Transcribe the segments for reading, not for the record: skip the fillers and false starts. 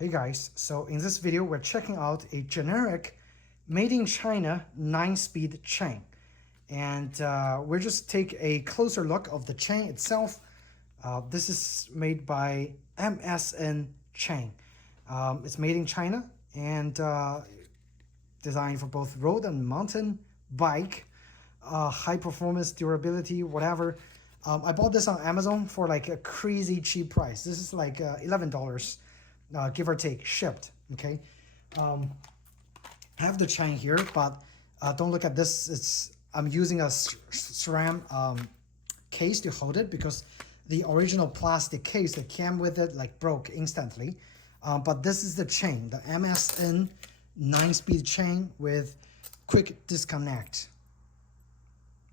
Hey guys, so in this video we're checking out a generic made in China 9-speed chain, and we'll just take a closer look of the chain itself. This is made by MSN chain. It's made in China and designed for both road and mountain bike, high performance, durability, whatever. I bought this on Amazon for like a crazy cheap price. This is like $11. Give or take, shipped. Okay, I have the chain here, but don't look at this. I'm using a SRAM case to hold it because the original plastic case that came with it like broke instantly. But this is the chain, the MSN 9-speed chain with quick disconnect,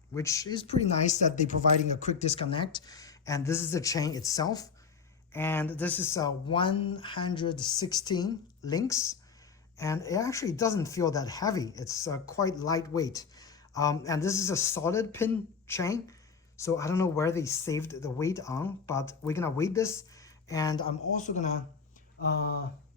which is pretty nice that they're providing a quick disconnect. And this is the chain itself. And this is 116 links, and it actually doesn't feel that heavy. It's quite lightweight, and this is a solid pin chain, so I don't know where they saved the weight on, but we're gonna weight this. And I'm also gonna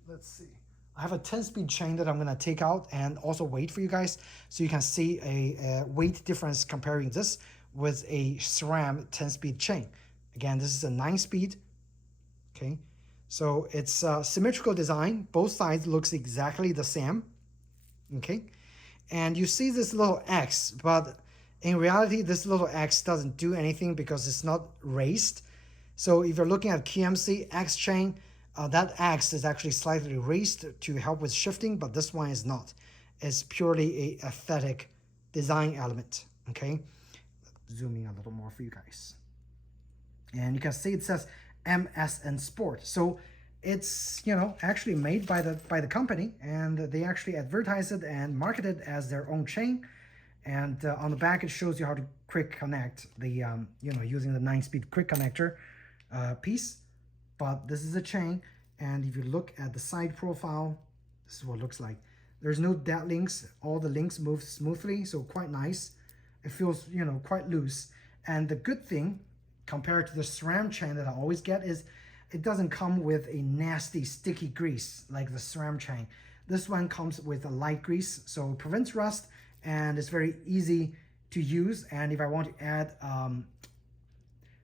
let's see, I have a 10-speed chain that I'm gonna take out and also weight for you guys, so you can see a weight difference comparing this with a SRAM 10-speed chain. Again, this is a 9-speed. Okay, so it's symmetrical design. Both sides looks exactly the same. Okay, and you see this little X, but in reality, this little X doesn't do anything because it's not raised. So if you're looking at KMC X chain, that X is actually slightly raised to help with shifting, but this one is not. It's purely a aesthetic design element. Okay, zoom in a little more for you guys, and you can see it says MSN Sport. So it's, you know, actually made by the company, and they actually advertise it and market it as their own chain. And on the back it shows you how to quick connect the you know, using the 9-speed quick connector piece. But this is a chain, and if you look at the side profile, this is what it looks like. There's no dead links. All the links move smoothly, so quite nice. It feels, you know, quite loose. And the good thing compared to the SRAM chain that I always get is it doesn't come with a nasty sticky grease like the SRAM chain. This one comes with a light grease, so it prevents rust and it's very easy to use. And if I want to add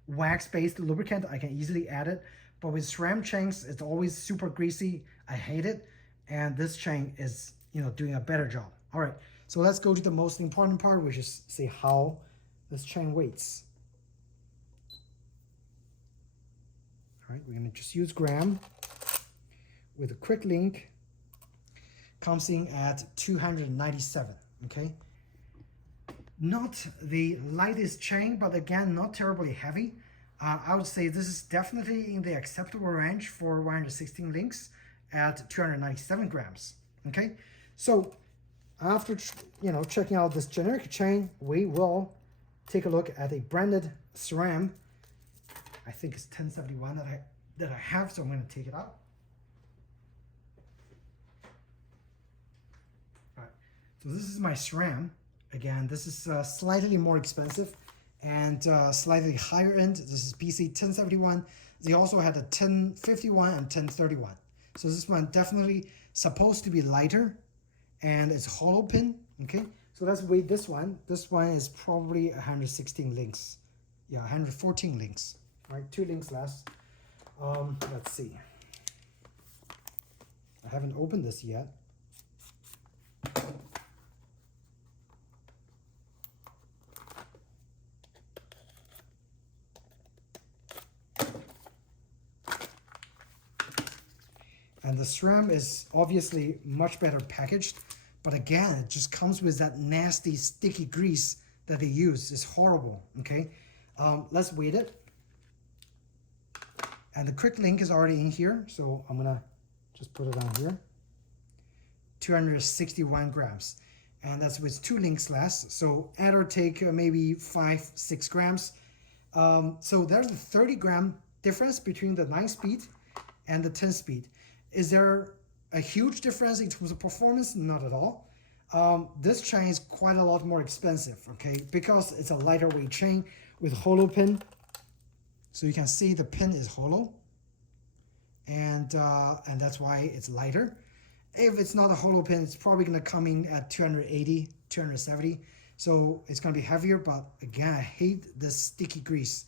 wax-based lubricant, I can easily add it. But with SRAM chains, it's always super greasy. I hate it. And this chain is, you know, doing a better job. All right, so let's go to the most important part, which is see how this chain weights. All right, we're gonna just use gram with a quick link. Comes in at 297, okay? Not the lightest chain, but again, not terribly heavy. I would say this is definitely in the acceptable range for 116 links at 297 grams, okay? So after, you know, checking out this generic chain, we will take a look at a branded SRAM. I think it's 1071 that I have, so I'm going to take it out. All right, so this is my SRAM. Again, this is slightly more expensive and slightly higher end. This is PC 1071. They also had a 1051 and 1031. So this one definitely supposed to be lighter, and it's hollow pin. Okay, so let's weight this one. This one is probably 116 links. Yeah, 114 links. All right, 2 links less. Let's see. I haven't opened this yet. And the SRAM is obviously much better packaged, but again, it just comes with that nasty sticky grease that they use. It's horrible. Okay, let's weight it. And the quick link is already in here, so I'm gonna just put it on here. 261 grams, and that's with 2 links less. So add or take maybe 5-6 grams. So there's a 30-gram difference between the 9-speed and the 10-speed. Is there a huge difference in terms of performance? Not at all. This chain is quite a lot more expensive, okay, because it's a lighter weight chain with hollow pin. So you can see the pin is hollow, and that's why it's lighter. If it's not a hollow pin, it's probably going to come in at 280, 270. So it's going to be heavier, but again, I hate this sticky grease.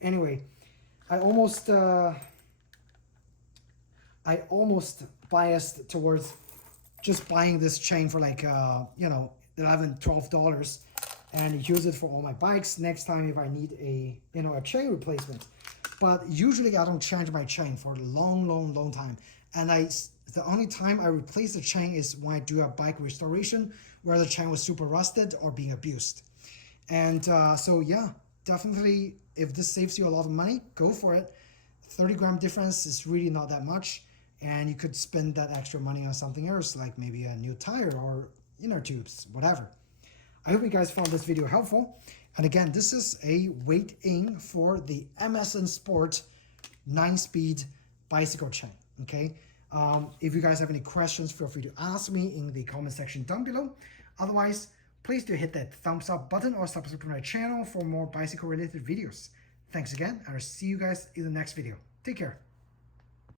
Anyway, I almost biased towards just buying this chain for like $11, $12 and use it for all my bikes next time if I need a a chain replacement. But usually I don't change my chain for a long time, and the only time I replace the chain is when I do a bike restoration where the chain was super rusted or being abused. And so yeah, definitely if this saves you a lot of money, go for it. 30-gram difference is really not that much, and you could spend that extra money on something else like maybe a new tire or inner tubes, whatever. I hope you guys found this video helpful. And again, this is a weight-in for the MSN Sport 9-speed bicycle chain, okay? If you guys have any questions, feel free to ask me in the comment section down below. Otherwise, please do hit that thumbs up button or subscribe to my channel for more bicycle-related videos. Thanks again, and I'll see you guys in the next video. Take care.